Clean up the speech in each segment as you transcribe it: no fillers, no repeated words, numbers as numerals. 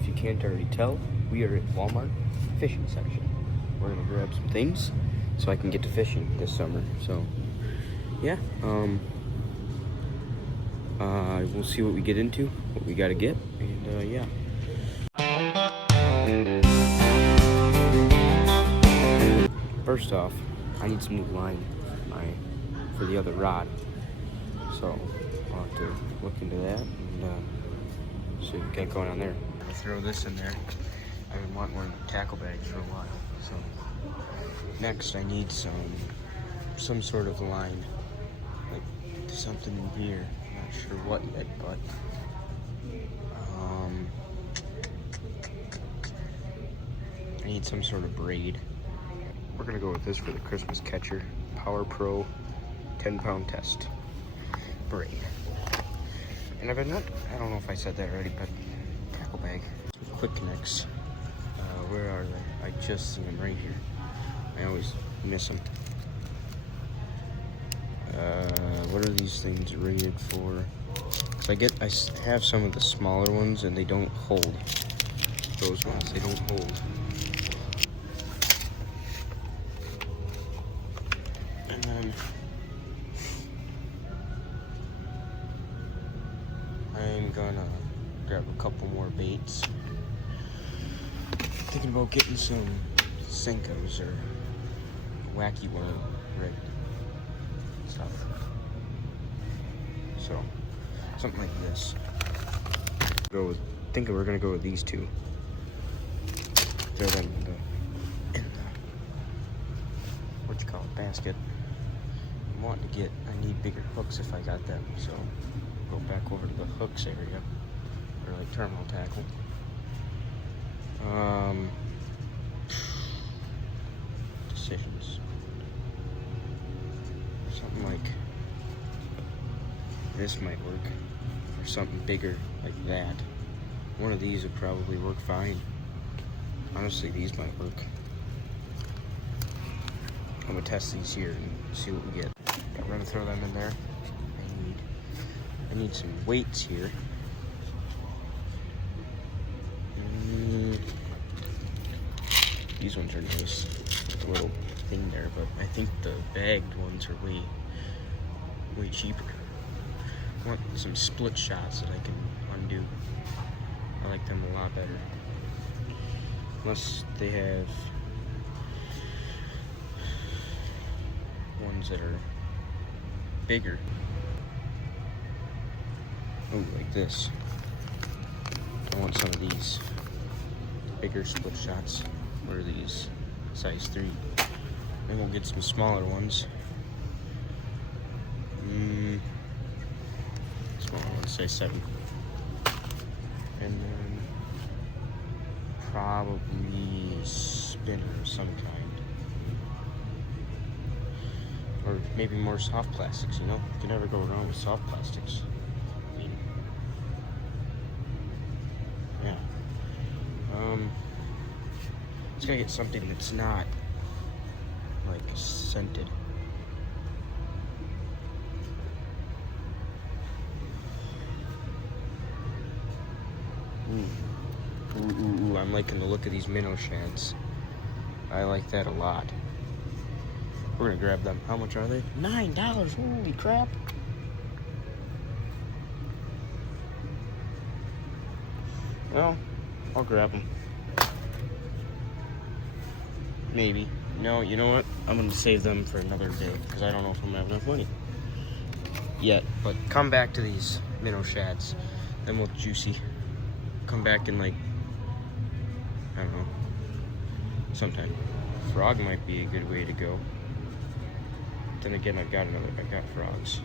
if you can't already tell, we are at Walmart fishing section. We're gonna grab some things so I can get to fishing this summer. So yeah, we'll see what we get into, what we gotta get, and yeah. First off, I need some new line for the other rod, so I'll have to look into that and see what we got going on there. I'll throw this in there. I've been wanting one of the tackle bags for a while. So next, I need some sort of line, like something in here. I'm not sure what yet, but I need some sort of braid. We're gonna go with this for the Christmas catcher, Power Pro 10-pound test braid. And I don't know if I said that already, but tackle bag. Quick connects. Where are they? I just see them right here. I always miss them. What are these things rated for? Cause I have some of the smaller ones and they don't hold. Those ones, they don't hold. And then I'm gonna grab a couple more baits. Thinking about getting some Senkos or wacky worm rig stuff. So something like this. Thinking we're gonna go with these two. Throw them in the basket. I'm wanting to I need bigger hooks if I got them, so go back over to the hooks area, or like terminal tackle. Decisions. Something like this might work, or something bigger like that. One of these would probably work fine. Honestly, these might work. I'm gonna test these here and see what we get. I'm gonna throw them in there. I need some weights here. These ones are nice. The little thing there, but I think the bagged ones are way cheaper. I want some split shots that I can undo. I like them a lot better. Unless they have ones that are bigger. Oh, like this. I want some of these bigger split shots. What are these? Size 3. Then we'll get some smaller ones. Smaller ones, size 7. And then probably spinner of some kind. Or maybe more soft plastics, you know? You can never go wrong with soft plastics. I mean, yeah. Just gotta get something that's not, like, scented. Ooh, I'm liking the look of these minnow shads. I like that a lot. We're gonna grab them. How much are they? $9, holy crap. Well, I'll grab them. Maybe. No, you know what? I'm gonna save them for another day because I don't know if I'm gonna have enough money yet. But come back to these minnow shads. Then we'll juicy. Come back in like, I don't know, sometime. Frog might be a good way to go. Then again, I got frogs.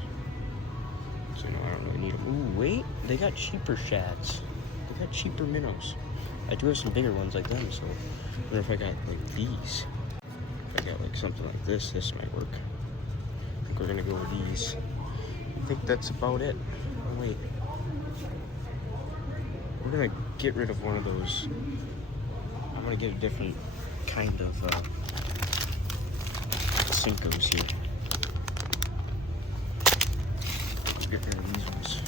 So no, I don't really need them. Ooh, wait, they got cheaper shads. They got cheaper minnows. I do have some bigger ones like them, so I wonder if I got like these. If I got like something like this might work. I think we're gonna go with these. I think that's about it. Oh wait. We're gonna get rid of one of those. I'm gonna get a different kind of Senkos here. Let's get rid of these ones.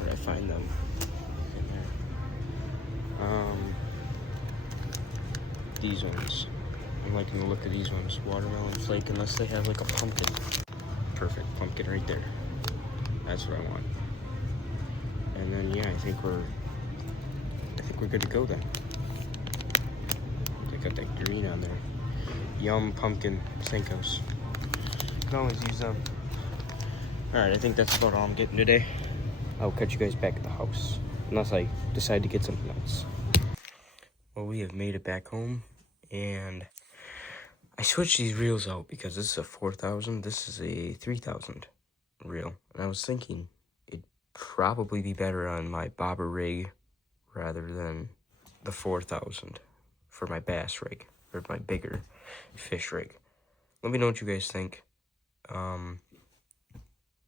Or find them in there. These ones. I'm liking the look of these ones. Watermelon flake, unless they have like a pumpkin. Perfect, pumpkin right there. That's what I want. And then yeah, I think we're good to go then. They got that green on there. Yum pumpkin Senkos. Can always use them. Alright, I think that's about all I'm getting today. I'll catch you guys back at the house. Unless I decide to get something else. Well, we have made it back home. And I switched these reels out because this is a 4,000. This is a 3,000 reel. And I was thinking it'd probably be better on my bobber rig rather than the 4,000 for my bass rig. Or my bigger fish rig. Let me know what you guys think. I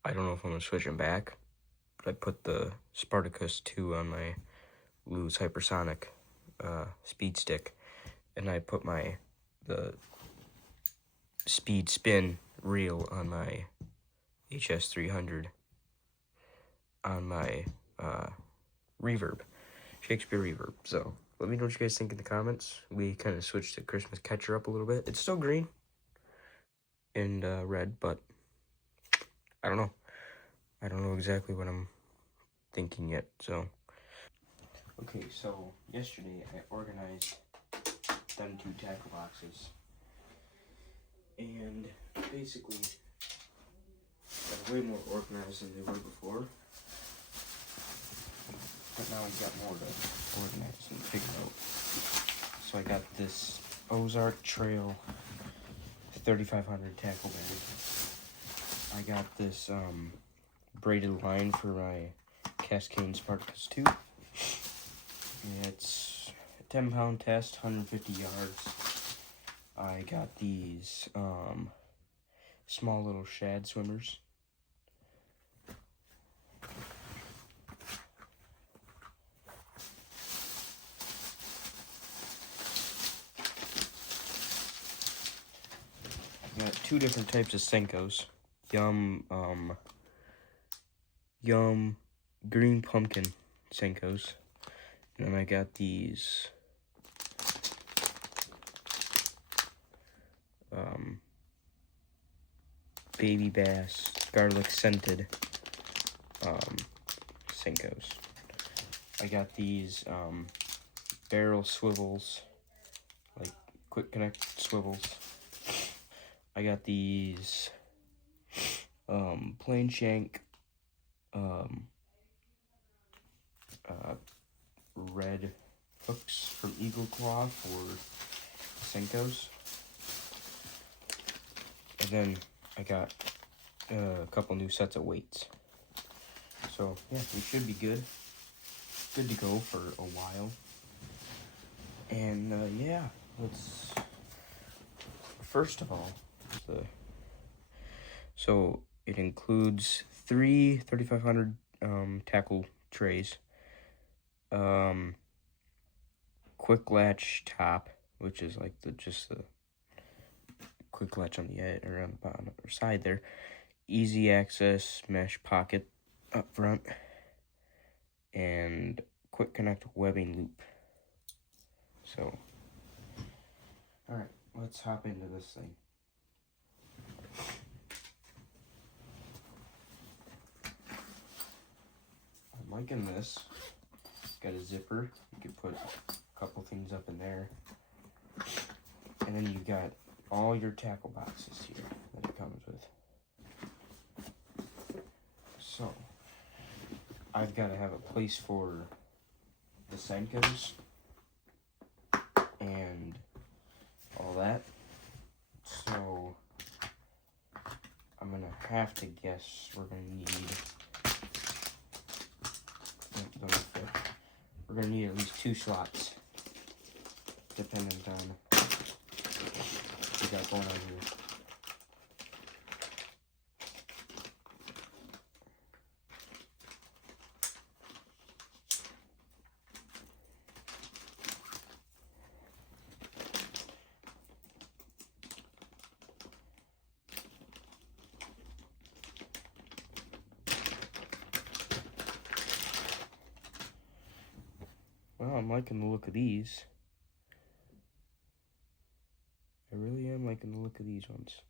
don't know if I'm going to switch them back. But I put the Spartacus 2 on my Lew's Hypersonic speed stick. And I put the speed spin reel on my HS300 on my reverb, Shakespeare reverb. So let me know what you guys think in the comments. We kind of switched the Christmas catcher up a little bit. It's still green and red, but I don't know. I don't know exactly what I'm thinking yet. So okay, so yesterday I organized them 2 tackle boxes, and basically they're way more organized than they were before, but now I've got more to organize and figure out. So I got this Ozark Trail 3500 tackle bag. I got this braided line for my Cascade Spartacus 2. It's 10-pound test, 150 yards. I got these small little shad swimmers. I got 2 different types of Senkos. Yum green pumpkin Senkos. And then I got these baby bass garlic scented Senkos. I got these barrel swivels, like quick connect swivels. I got these plain shank red hooks from Eagle Claw for Senkos. And then I got a couple new sets of weights. So yeah, we should be good to go for a while. And yeah, let's first of all, so it includes 3 3500 tackle trays, quick latch top, which is like just the quick latch on the edge or on the bottom or side there, easy access mesh pocket up front, and quick connect webbing loop. So all right, let's hop into this thing. I'm liking this. It's got a zipper. You can put a couple things up in there. And then you got all your tackle boxes here that it comes with. So, I've got to have a place for the Senkos and all that. So, I'm going to have to guess we're going to need... We're going to need at least 2 slots, depending on what we got going on here. Well, I'm liking the look of these. I really am liking the look of these ones.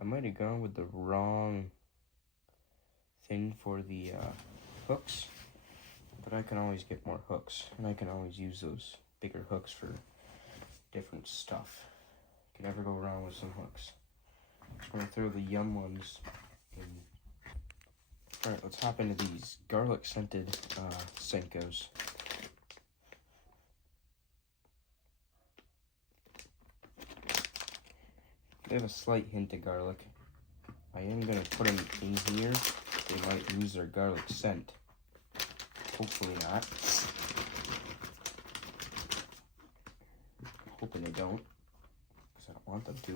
I might have gone with the wrong thing for the hooks, but I can always get more hooks, and I can always use those bigger hooks for different stuff. Can never go wrong with some hooks. Just gonna throw the Yum ones in. Alright, let's hop into these garlic scented Senkos. They have a slight hint of garlic. I am going to put them in here. They might lose their garlic scent. Hopefully not. Hoping they don't, because I don't want them to,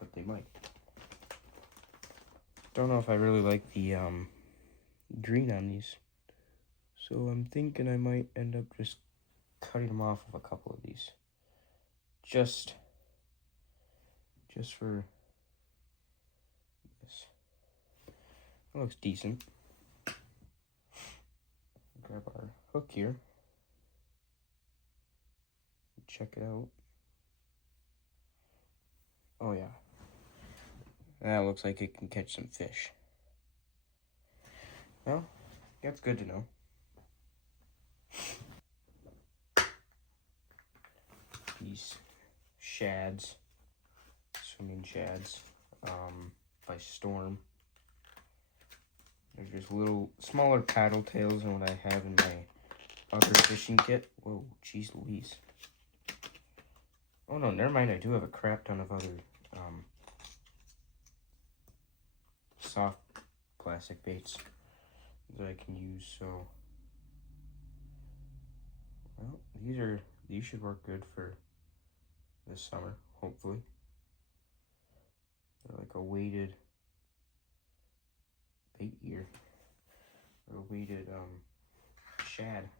but they might. Don't know if I really like the green on these. So I'm thinking I might end up just cutting them off of a couple of these. Just for this. That looks decent. Grab our hook here. Check it out. Oh yeah. That looks like it can catch some fish. Well, that's good to know. These shads, swimming shads, by Storm. They're just little, smaller paddle tails than what I have in my other fishing kit. Whoa, jeez Louise. Oh no, never mind, I do have a crap ton of other, soft plastic baits that I can use, so. Well, these should work good for this summer, hopefully. They're like a weighted bait gear, or a weighted shad.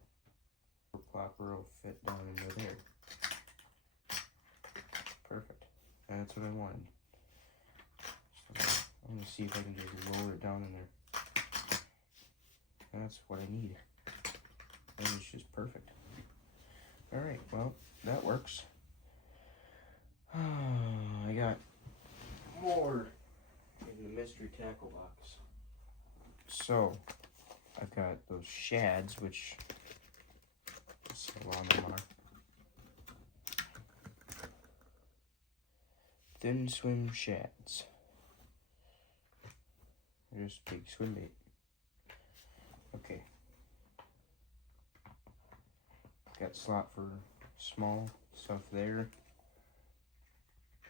Plopper will fit down into there. Perfect. That's what I wanted. So I'm gonna see if I can just lower it down in there. That's what I need. And it's just perfect. Alright, well, that works. I got more in the mystery tackle box. So, I've got those shads, which, let's see how long them are. Thin swim shads. They're just big swim bait. Okay. Got slot for small stuff there.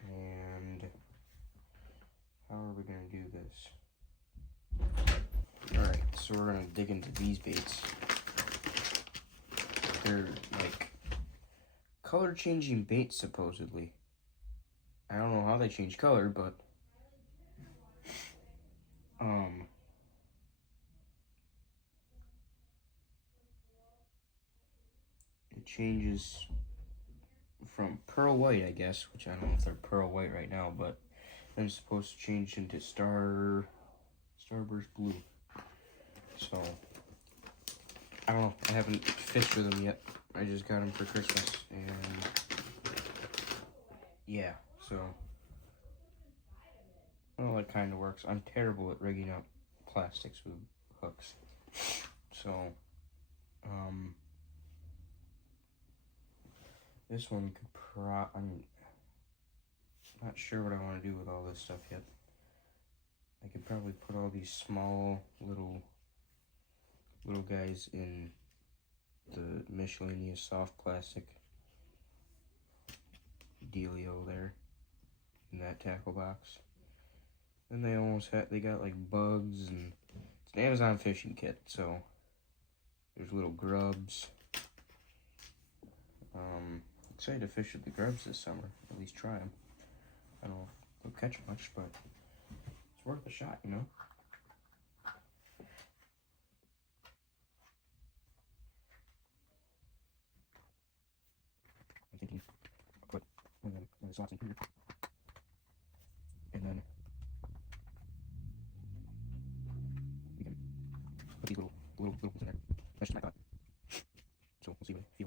And how are we gonna do this? Alright, so we're gonna dig into these baits. They're like color changing baits supposedly. I don't know how they change color, but it changes from pearl white, I guess, which I don't know if they're pearl white right now, but then it's supposed to change into starburst blue. So I don't know. I haven't fished with them yet. I just got them for Christmas, and yeah, so well, it kind of works. I'm terrible at rigging up plastics with hooks, so this one could I'm not sure what I want to do with all this stuff yet. I could probably put all these small little guys in the miscellaneous soft plastic dealio there in that tackle box. And they got like bugs, and it's an Amazon fishing kit, so there's little grubs. Excited to fish with the grubs this summer, at least try them. I don't know if they'll catch much, but it's worth a shot, you know? I'm thinking I'll put one of the slots in here, and then we can put these little ones in there. That's just my thought. So we'll see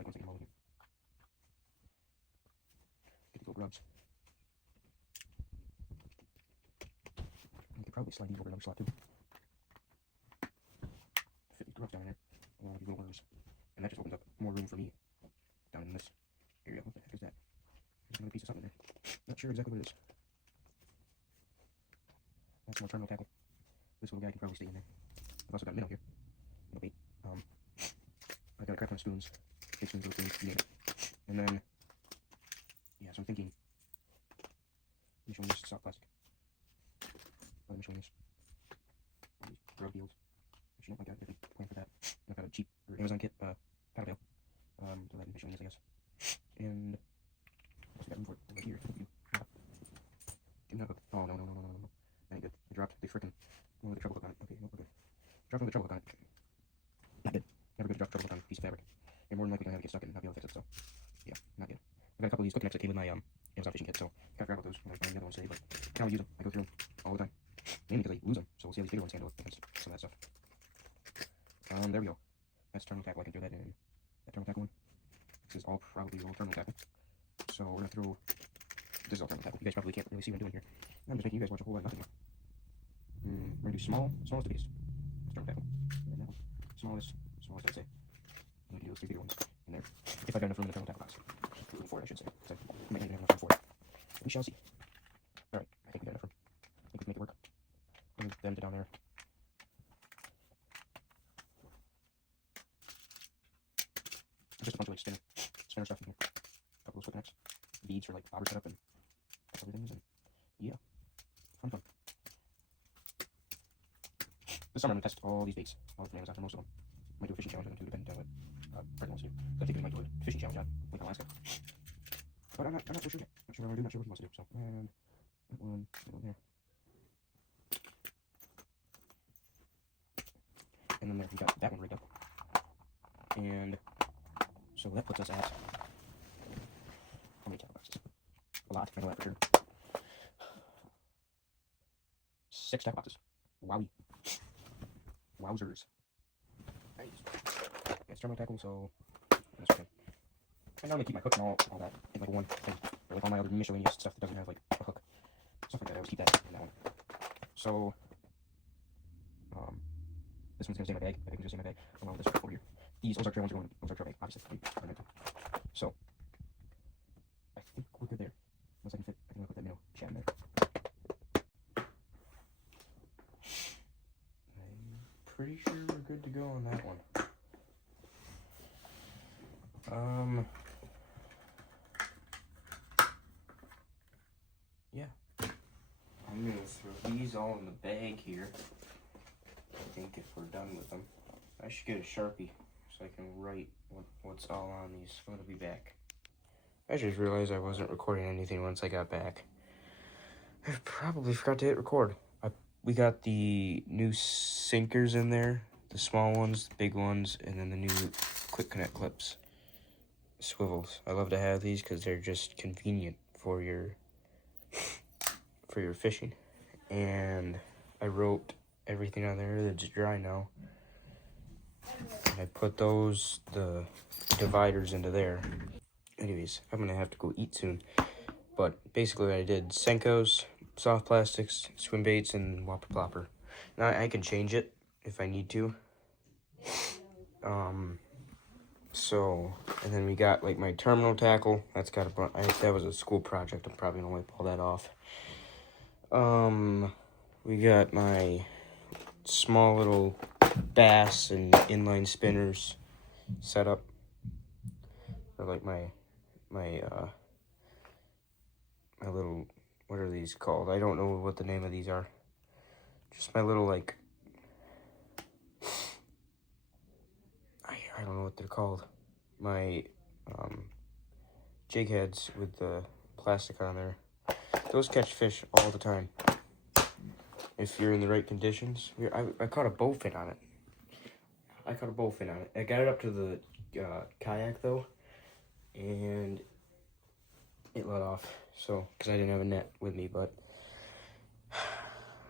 me slide these over another slot too. Fit these grubs down in there, along with these little worms. And that just opens up more room for me down in this area. What the heck is that? There's another piece of something in there. Not sure exactly what it is. That's more terminal tackle. This little guy can probably stay in there. I've also got a minnow here. Minnow bait. I've got a crap ton of spoons. Big spoons, little spoons, you name it. And then, yeah, so I'm thinking, let me show you this soft plastic. Let me show you this. These grub deals. Actually, I got a different plan for that. I've got a cheap Amazon kit, paddle pail. So that I'm showing this, I guess. And I also got room for it over here. Didn't have a, oh, no. That ain't good. I dropped the frickin', the treble hook on it. Okay, no, we're good. Dropping the treble hook on it. Not good. Never good to drop treble hook on a piece of fabric. You're more than likely gonna have to get stuck in and not be able to fix it, so yeah, not good. I've got a couple of these cooking nets that came with my Amazon fishing kit, so I forgot about those. I find the other ones today, but I can always use them. I go through them all the time. Mainly because I lose them, so we'll see how these bigger ones handle it against some of that stuff. There we go. That's terminal tackle. I can throw that in. That terminal tackle one. This is all probably old terminal tackle. So we're gonna throw. This is all terminal tackle. You guys probably can't really see what I'm doing here. I'm just making you guys watch a whole lot of nothing. We're gonna do smallest to biggest. That's terminal tackle. And that one. Smallest, I'd say. I'm gonna do those three bigger ones in there. If I've got enough room in the terminal tackle box. Room for it, I should say. So I might not even have enough room for it. We shall see. Alright, I think we got enough room. I think we can make it work. Move them to down there. Just a bunch of like spinner stuff in here. A couple of quick necks. Beads for like bobber setup and other things, and yeah. Fun. This summer I'm gonna test all these baits. All from Amazon for most of them. Might do a fishing challenge on them too, depending on what Brent wants to do. I think we might do a fishing challenge on like Alaska. But I'm not so sure yet. Not sure what I want to do, not sure what he wants to do. So, and that one there. And then there we got that one rigged up. And so that puts us at how many tackle boxes? A lot, I know that for sure. 6 tackle boxes. Wowie. Wowzers. Nice. Yeah, it's terminal tackle, so that's okay. I normally keep my hook and all that in like one thing. Or like all my other miscellaneous stuff that doesn't have like a hook. Stuff like that, I always keep that in that one. So, this one's gonna stay in my bag. I think it's gonna stay in my bag along with this right over here. These Ozark Trail ones are going in Ozark Trail bag, obviously. So, I think we're good there. Unless I can fit, I think I'll put that minnow shad in there. I'm pretty sure we're good to go on that one. Yeah. I'm gonna throw these all in the bag here. I think if we're done with them. I should get a Sharpie so I can write what's all on these. I'm gonna be back. I just realized I wasn't recording anything once I got back. I probably forgot to hit record. We got the new sinkers in there. The small ones, the big ones, and then the new quick connect clips. Swivels. I love to have these because they're just convenient for your fishing. And I wrote everything on there that's dry now. And I put the dividers into there. Anyways, I'm gonna have to go eat soon. But basically I did Senkos, soft plastics, swim baits, and Whopper Plopper. Now I can change it if I need to. So, and then we got like my terminal tackle. That's got that was a school project. I'm probably gonna wipe all that off. We got my small little bass and inline spinners set up. They're like my little, what are these called? I don't know what the name of these are. Just my little like, I don't know what they're called. My jig heads with the plastic on there. Those catch fish all the time. If you're in the right conditions. I caught a bowfin on it. I got it up to the kayak though, and it let off. So, because I didn't have a net with me, but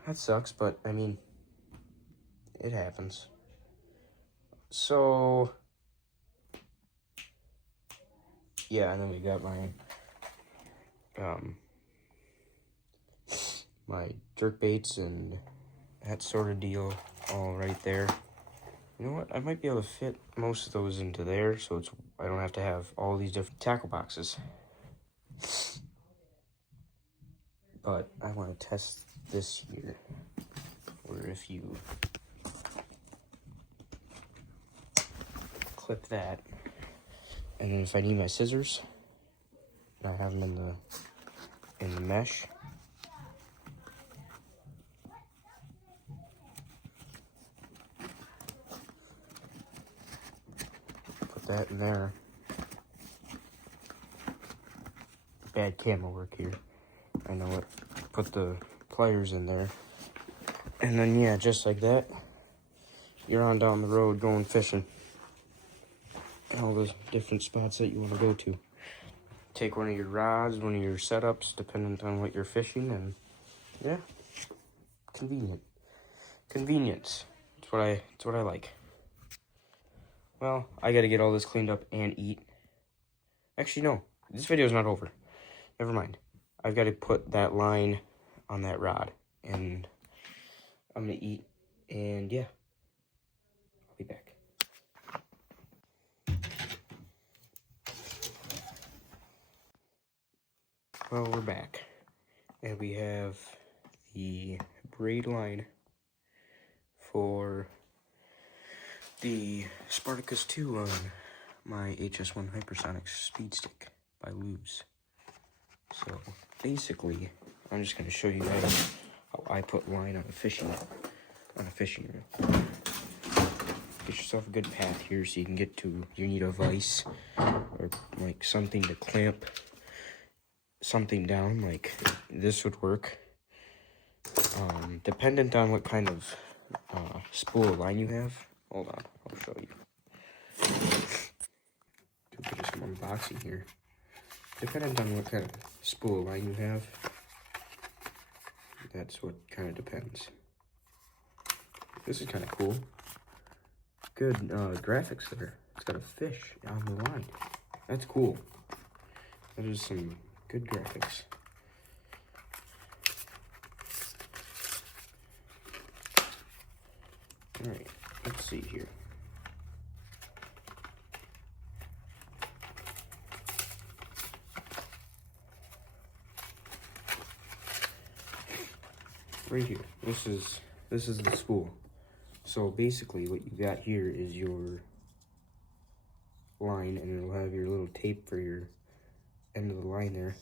that sucks. But I mean, it happens. So, yeah, and then we got my my jerk baits and that sort of deal all right there. You know what? I might be able to fit most of those into there, so I don't have to have all these different tackle boxes. But I want to test this here, where if you clip that, and then if I need my scissors, I have them in the mesh. Put that in there. Bad camera work here. I know it. Put the pliers in there. And then, yeah, just like that, you're on down the road going fishing. All the different spots that you want to go to. Take one of your rods, one of your setups, depending on what you're fishing, and yeah, convenient. Convenience. It's what I like. Well, I gotta get all this cleaned up and eat. Actually, no, this video's not over. Never mind. I've got to put that line on that rod, and I'm gonna eat, and yeah, I'll be back. Well, we're back, and we have the braid line for the Spartacus 2 on my HS1 Hypersonic Speed Stick by Lubes. So basically, I'm just going to show you guys how I put line on a fishing reel. Get yourself a good path here so you can get to, you need a vise or like something to clamp something down, like this would work. Dependent on what kind of spool of line you have. Hold on, I'll show you. Do a bit of some unboxing here. Dependent on what kind of spool of line you have, that's what kind of depends. This is kind of cool. Good graphics there. It's got a fish on the line. That's cool. That is some good graphics. Alright, let's see here. Right here, this is the spool. So basically what you got here is your line, and it'll have your little tape for your end of the line there.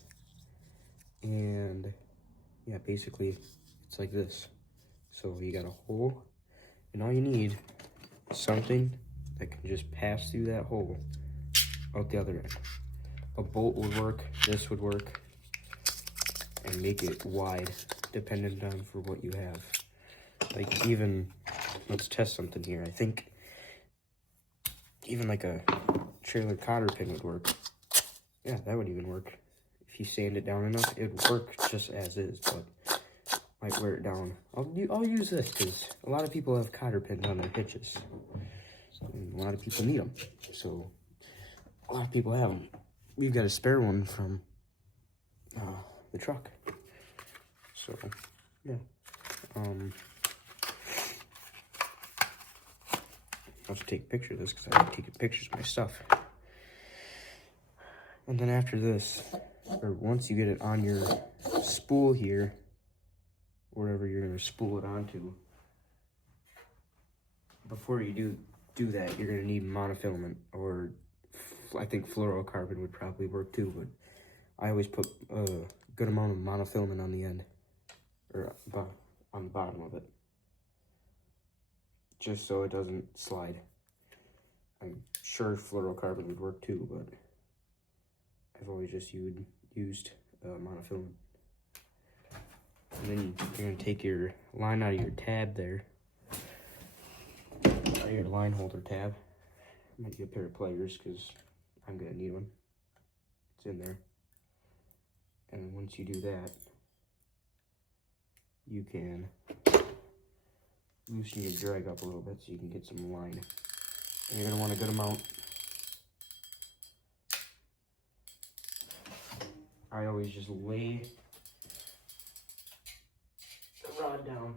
And yeah, basically it's like this. So you got a hole, and all you need is something that can just pass through that hole out the other end. A bolt would work, this would work, and make it wide, dependent on for what you have. Like even, let's test something here. I think even like a trailer cotter pin would work. Yeah, that would even work. If you sand it down enough, it would work just as is, but might wear it down. I'll use this because a lot of people have cotter pins on their hitches. And a lot of people need them, so a lot of people have them. We've got a spare one from the truck. So, yeah. I'll just take a picture of this because I like taking pictures of my stuff. And then after this, or once you get it on your spool here, wherever you're going to spool it onto, before you do that, you're going to need monofilament, or I think fluorocarbon would probably work too, but I always put a good amount of monofilament on the end, or on the bottom of it, just so it doesn't slide. I'm sure fluorocarbon would work too, but I've always just used monofilament. And then you're going to take your line out of your tab there, out of your line holder tab. I might get a pair of pliers because I'm going to need one. It's in there. And then once you do that, you can loosen your drag up a little bit so you can get some line. And you're going to want a good amount. I always just lay the rod down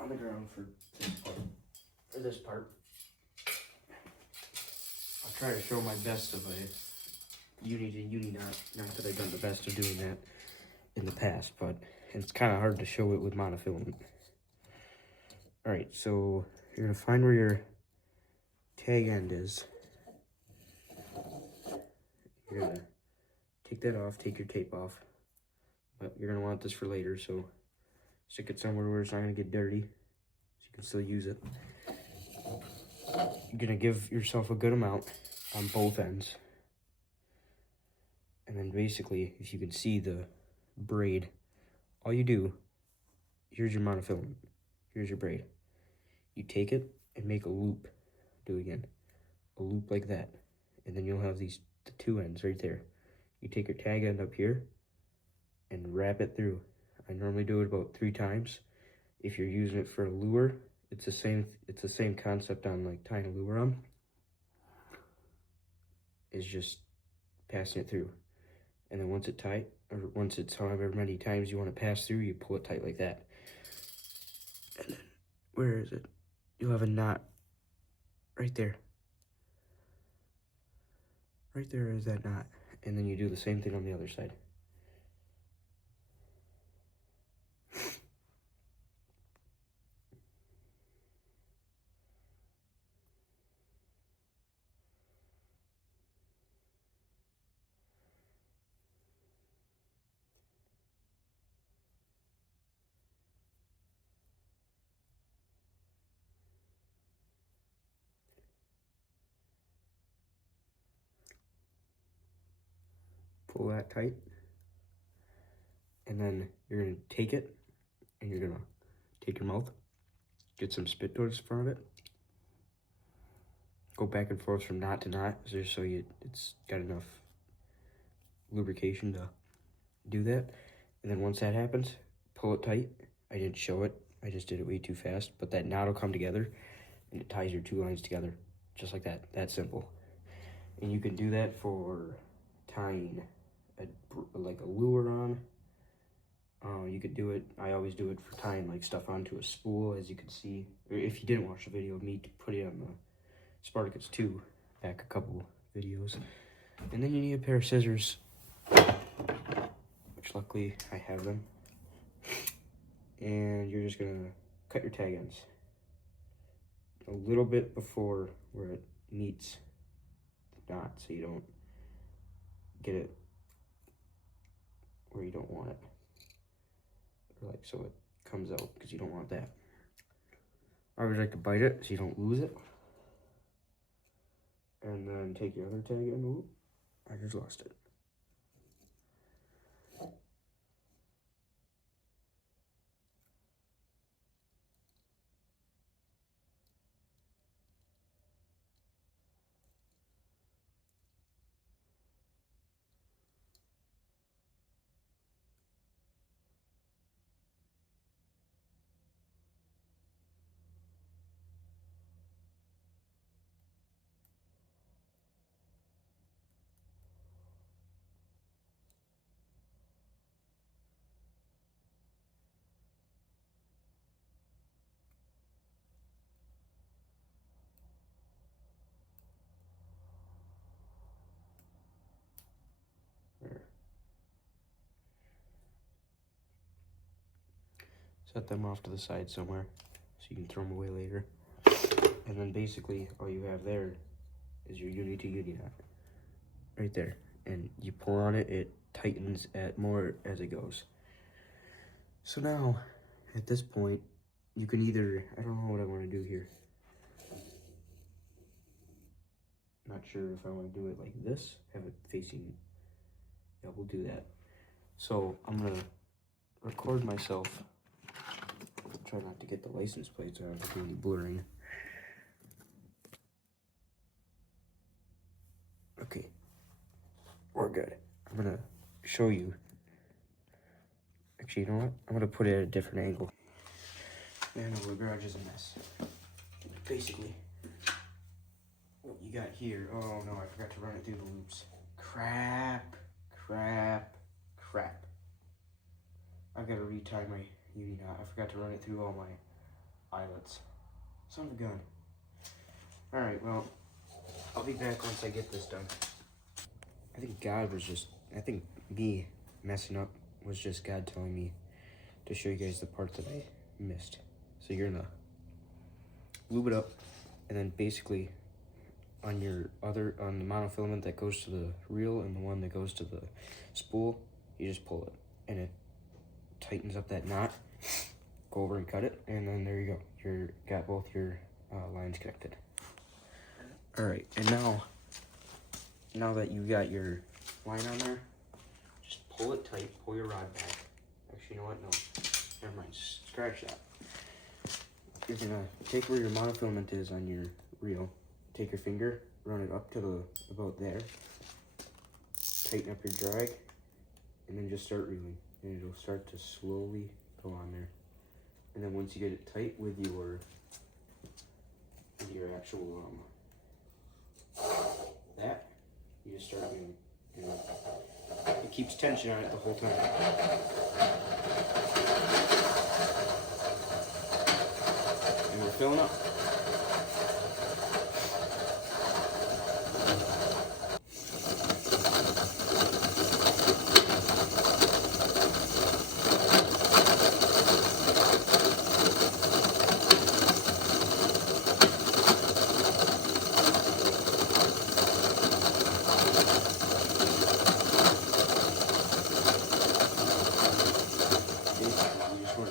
on the ground for this part. I'll try to show my best of a uni to uni knot. Not that I've done the best of doing that in the past, but it's kind of hard to show it with monofilament. All right, so you're gonna find where your tag end is. You're gonna take that off, take your tape off. But you're gonna want this for later, so stick it somewhere where it's not gonna get dirty, so you can still use it. You're gonna give yourself a good amount on both ends. And then basically, if you can see the braid, all you do, here's your monofilament, here's your braid. You take it and make a loop, do it again, a loop like that. And then you'll have the two ends right there. You take your tag end up here and wrap it through. I normally do it about 3 times. If you're using it for a lure, it's the same concept on like tying a lure on. Is just passing it through. And then once it's tight, or once it's however many times you want to pass through, you pull it tight like that. And then, where is it? You'll have a knot right there. Right there is that knot. And then you do the same thing on the other side. Pull that tight. And then you're going to take it, and you're going to take your mouth, get some spit towards the front of it, go back and forth from knot to knot, just so it's got enough lubrication to do that. And then once that happens, pull it tight. I didn't show it, I just did it way too fast, but that knot will come together, and it ties your 2 lines together, just like that. That simple. And you can do that for tying like a lure on. You could do it, I always do it for tying like stuff onto a spool, as you can see. Or if you didn't watch the video of me put it on the Spartacus 2 back a couple videos. And then you need a pair of scissors, which luckily I have them. And you're just gonna cut your tag ends a little bit before where it meets the knot, so you don't get it where you don't want it, or like so it comes out, because you don't want that. I always like to bite it so you don't lose it, and then take your other tag end. Ooh, I just lost it. There. Set them off to the side somewhere so you can throw them away later. And then basically all you have there is your uni to uni knot right there. And you pull on it, it tightens at more as it goes. So now at this point you can either, I don't know what I want to do here. Not sure if I want to do it like this, have it facing, yeah, we'll do that. So I'm gonna record myself. Try not to get the license plates out of any blurring. Okay, we're good. I'm gonna show you. Actually, you know what? I'm gonna put it at a different angle. Man, the garage is a mess. Basically, what you got here, oh no, I forgot to run it through the loops. Crap. I gotta retie my uni knot. I forgot to run it through all my eyelets. Son of a gun. Alright, well, I'll be back once I get this done. I think me messing up was just God telling me to show you guys the part that I missed. So you're gonna lube it up, and then basically on the monofilament that goes to the reel and the one that goes to the spool, you just pull it, and it tightens up that knot. Go over and cut it, and then there you go. You're got both your lines connected. All right, and now that you got your line on there, just pull it tight. Pull your rod back. Actually, you know what? No, never mind. Just scratch that. You're gonna take where your monofilament is on your reel. Take your finger, run it up to about there. Tighten up your drag, and then just start reeling, and it'll start to slowly go on there. And then once you get it tight with your actual that, you just start reeling. And it keeps tension on it the whole time. And we're filling up.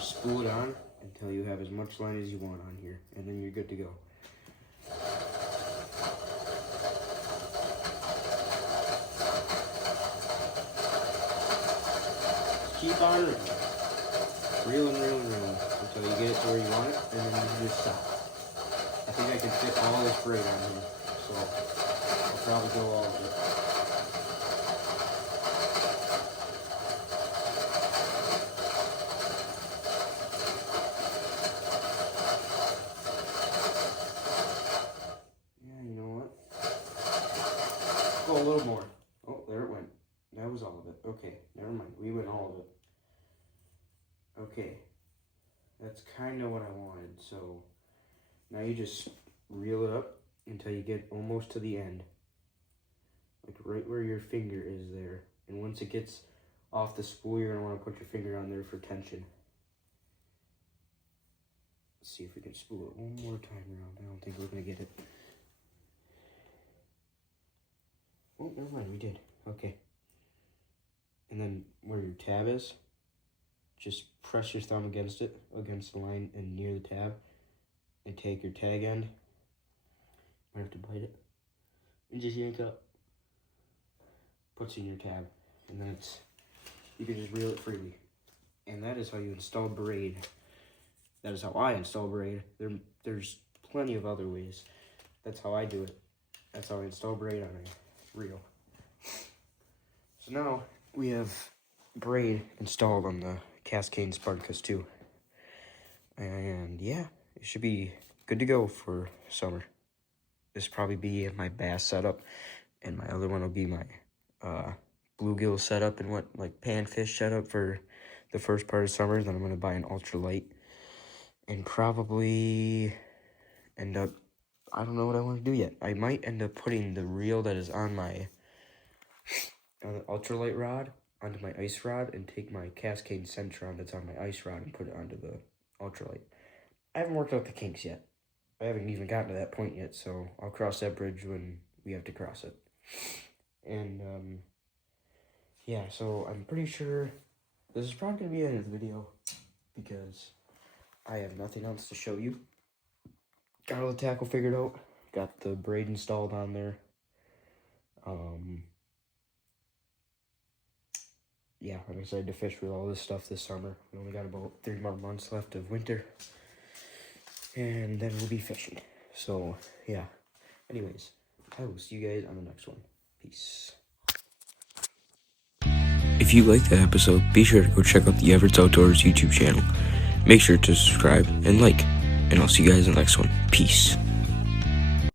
Spool it on until you have as much line as you want on here, and then you're good to go. Keep on reeling until you get it to where you want it, and then you just stop. I think I can fit all this braid on here, so I'll probably go all of it. Go a little more. Oh, there it went. That was all of it. Okay, never mind. We went all of it. Okay. That's kind of what I wanted. So now you just reel it up until you get almost to the end. Like right where your finger is there. And once it gets off the spool, you're going to want to put your finger on there for tension. Let's see if we can spool it one more time around. I don't think we're going to get it. Oh, never mind, we did. Okay. And then where your tab is, just press your thumb against it, against the line and near the tab, and take your tag end. Might have to bite it. And just yank it up. Puts in your tab. And then you can just reel it freely. And that is how you install braid. That is how I install braid. There's plenty of other ways. That's how I do it. That's how I install braid on a reel. So now we have braid installed on the Cascade Spartacus 2. And yeah, it should be good to go for summer. This will probably be my bass setup, and my other one will be my bluegill setup and panfish setup for the first part of summer. Then I'm going to buy an ultralight and probably end up, I don't know what I want to do yet. I might end up putting the reel that is on my ultralight rod onto my ice rod, and take my Cascade Centron that's on my ice rod and put it onto the ultralight. I haven't worked out the kinks yet. I haven't even gotten to that point yet, so I'll cross that bridge when we have to cross it. And yeah, so I'm pretty sure this is probably going to be the end of the video, because I have nothing else to show you. Got all the tackle figured out. Got the braid installed on there. Yeah, I'm excited to fish with all this stuff this summer. We only got about 3 more months left of winter, and then we'll be fishing. So, yeah. Anyways, I will see you guys on the next one. Peace. If you liked that episode, be sure to go check out the Everett's Outdoors YouTube channel. Make sure to subscribe and like, and I'll see you guys in the next one. Peace.